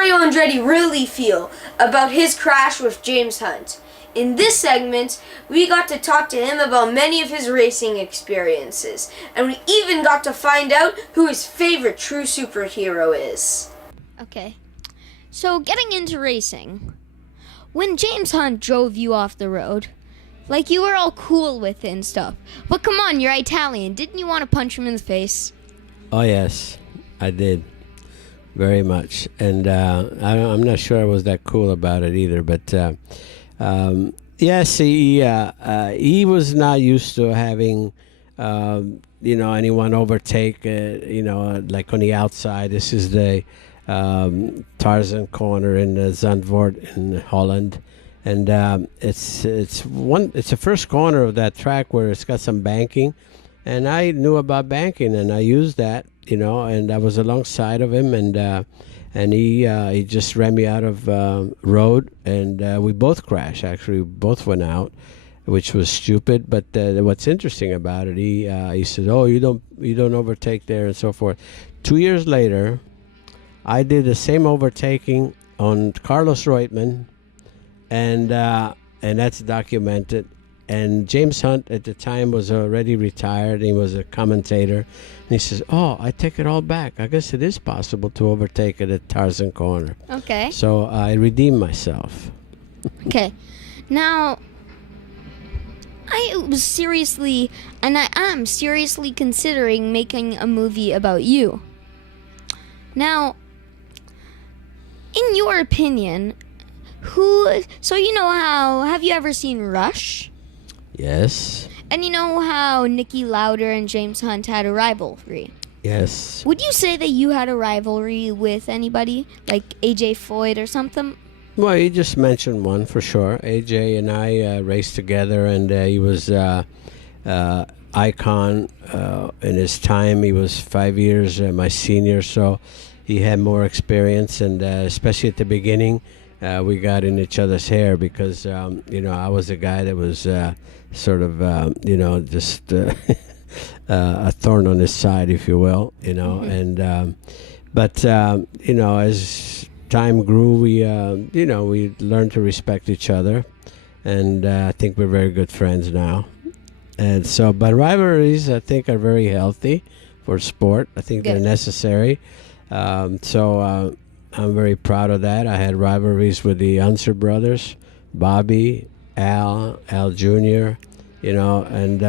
Mario Andretti really feel about his crash with James Hunt? In this segment, we got to talk to him about many of his racing experiences, and we even got to find out who his favorite true superhero is. Okay, so getting into racing, when James Hunt drove you off the road, like you were all cool with it and stuff, but come on, you're Italian, didn't you want to punch him in the face? Oh, yes, I did. Very much. And I'm not sure I was that cool about it either, but yes, he was not used to having, anyone overtake, like on the outside. This is the Tarzan corner in Zandvoort in Holland. And it's the first corner of that track where it's got some banking. And I knew about banking, and I used that, and I was alongside of him, and he just ran me out of road, and we both crashed. Actually, we both went out, which was stupid. But what's interesting about it, he said, "Oh, you don't overtake there," and so forth. 2 years later, I did the same overtaking on Carlos Reutemann, and that's documented. And James Hunt at the time was already retired. He was a commentator. And he says, "Oh, I take it all back. I guess it is possible to overtake it at Tarzan Corner." Okay. So I redeemed myself. Okay. Now, I was seriously, and I am seriously considering making a movie about you. Now, in your opinion, have you ever seen Rush? Yes. And you know how Niki Lauda and James Hunt had a rivalry? Yes. Would you say that you had a rivalry with anybody, like AJ Foyt or something? Well, you just mentioned one for sure. AJ and I raced together, and he was icon in his time. He was 5 years my senior, so he had more experience, and especially at the beginning, we got in each other's hair because, I was a guy that was sort of, just a thorn on his side, if you will, Mm-hmm. And, as time grew, we learned to respect each other, and I think we're very good friends now. And so, but rivalries, I think, are very healthy for sport. I think they're necessary. I'm very proud of that. I had rivalries with the Unser brothers, Bobby, Al Jr., and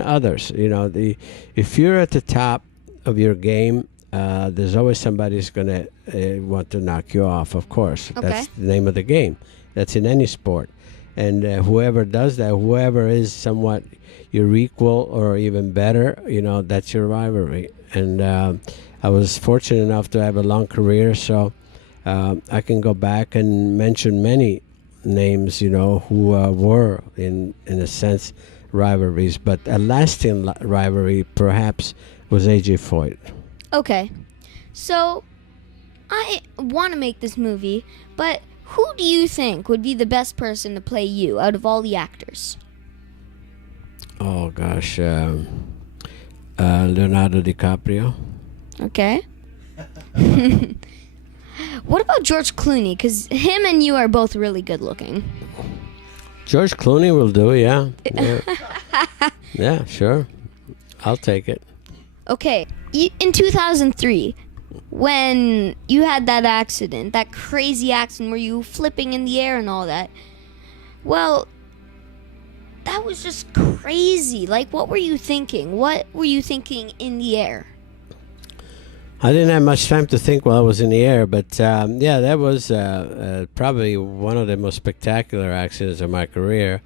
others. If you're at the top of your game, there's always somebody who's going to want to knock you off, of course. Okay. That's the name of the game. That's in any sport. And whoever does that, whoever is somewhat your equal or even better, that's your rivalry. And I was fortunate enough to have a long career, so I can go back and mention many names, who were, in a sense, rivalries. But a lasting rivalry, perhaps, was AJ Foyt. Okay. So, I want to make this movie, but who do you think would be the best person to play you out of all the actors? Oh, gosh. Leonardo DiCaprio. Okay. What about George Clooney? Because him and you are both really good looking. George Clooney will do, yeah. Yeah, sure. I'll take it. Okay. In 2003, when you had that accident, that crazy accident where you were flipping in the air and all that, well, that was just crazy. Like, what were you thinking? What were you thinking in the air? I didn't have much time to think while I was in the air, but that was probably one of the most spectacular accidents of my career.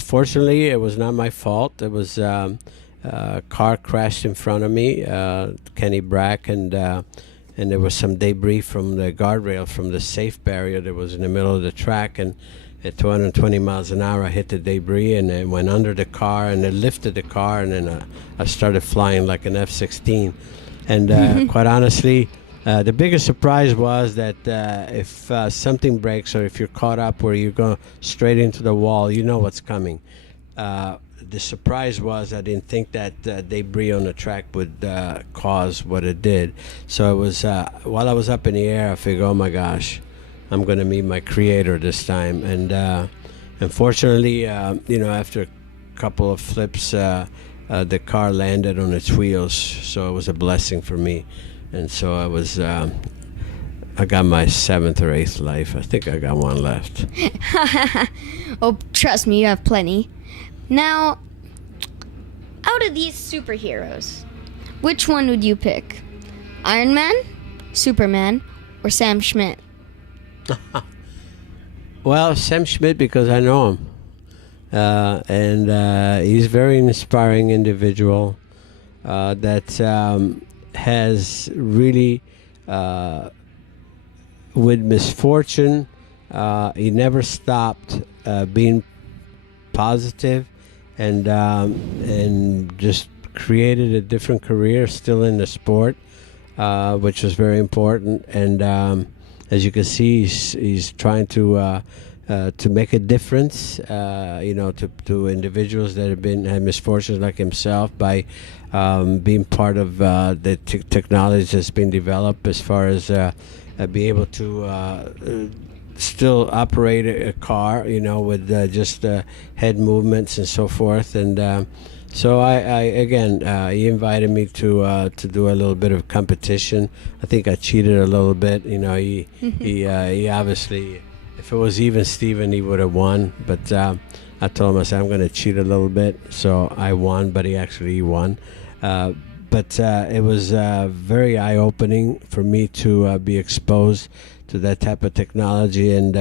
Fortunately, it was not my fault. It was a car crashed in front of me, Kenny Brack, and there was some debris from the guardrail from the safe barrier that was in the middle of the track, and at 220 miles an hour, I hit the debris, and it went under the car, and it lifted the car, and then I started flying like an F-16. And quite honestly, the biggest surprise was that if something breaks or if you're caught up where you go straight into the wall, you know what's coming. the surprise was I didn't think that debris on the track would cause what it did. So it was while I was up in the air, I figured, oh my gosh, I'm going to meet my creator this time. And unfortunately, after a couple of flips, the car landed on its wheels. So it was a blessing for me. And so I got my 7th or 8th life. I think I got one left. Oh, trust me, you have plenty. Now, out of these superheroes, which one would you pick? Iron Man, Superman, or Sam Schmidt? Well, Sam Schmidt, because I know him. And he's a very inspiring individual that has really... with misfortune, he never stopped being positive, and just created a different career still in the sport, which was very important. And as you can see, he's trying to make a difference, to individuals that had misfortunes like himself by being part of the technology that's been developed as far as be able to still operate a car, with just head movements and so forth. And so I again, he invited me to do a little bit of competition. I think I cheated a little bit. He obviously, if it was even Steven, he would have won. But I told him, I said, I'm going to cheat a little bit. So I won, but he actually won. But it was very eye-opening for me to be exposed to that type of technology, and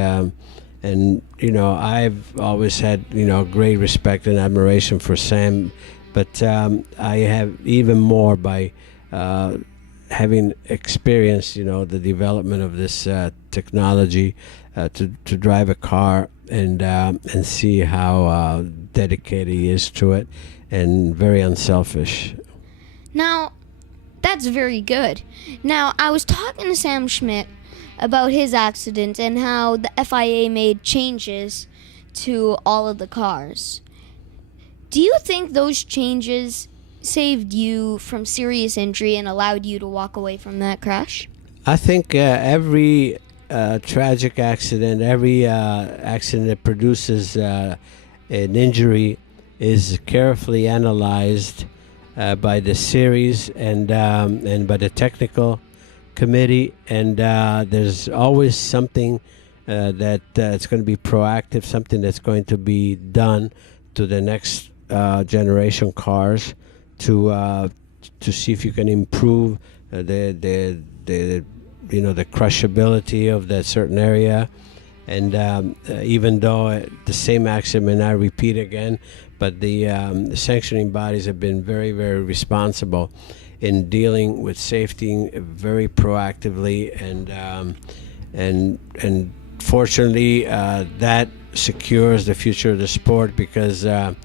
I've always had great respect and admiration for Sam, but I have even more by having experienced the development of this technology to drive a car and see how dedicated he is to it, and very unselfish. Now, that's very good. Now, I was talking to Sam Schmidt about his accident and how the FIA made changes to all of the cars. Do you think those changes saved you from serious injury and allowed you to walk away from that crash? I think every tragic accident, every accident that produces an injury is carefully analyzed by the series and by the technical committee, and there's always something that it's going to be proactive, something that's going to be done to the next generation cars to see if you can improve the crushability of that certain area. And even though the same accident may not repeat again, but the sanctioning bodies have been very, very responsible in dealing with safety very proactively, and fortunately that secures the future of the sport, because the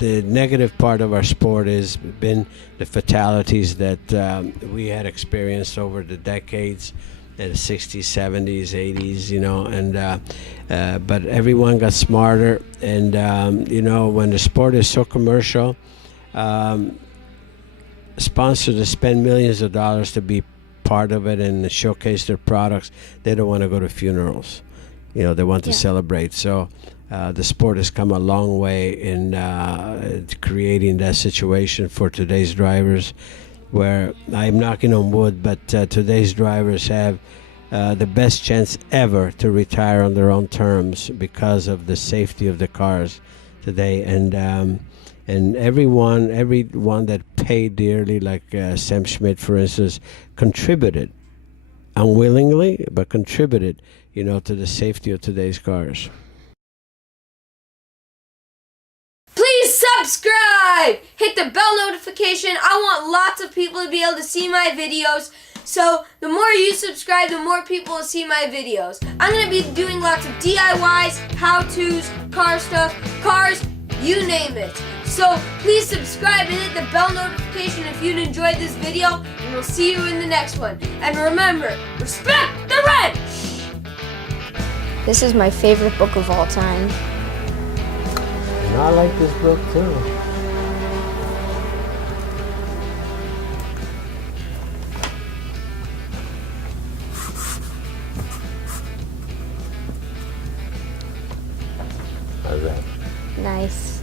negative part of our sport has been the fatalities that we had experienced over the decades, in the 60s, 70s, 80s, but everyone got smarter, and when the sport is so commercial, sponsors that spend millions of dollars to be part of it and showcase their products, they don't want to go to funerals. They want to celebrate. So the sport has come a long way in creating that situation for today's drivers, where I'm knocking on wood, but today's drivers have the best chance ever to retire on their own terms because of the safety of the cars today. And everyone that paid dearly, like Sam Schmidt, for instance, contributed unwillingly, but contributed, to the safety of today's cars. Please subscribe! Hit the bell notification. I want lots of people to be able to see my videos. So the more you subscribe, the more people will see my videos. I'm going to be doing lots of DIYs, how-tos, car stuff, cars, you name it. So please subscribe and hit the bell notification if you enjoyed this video, and we'll see you in the next one. And remember, respect the wrench! This is my favorite book of all time. And I like this book too. How's that? Nice.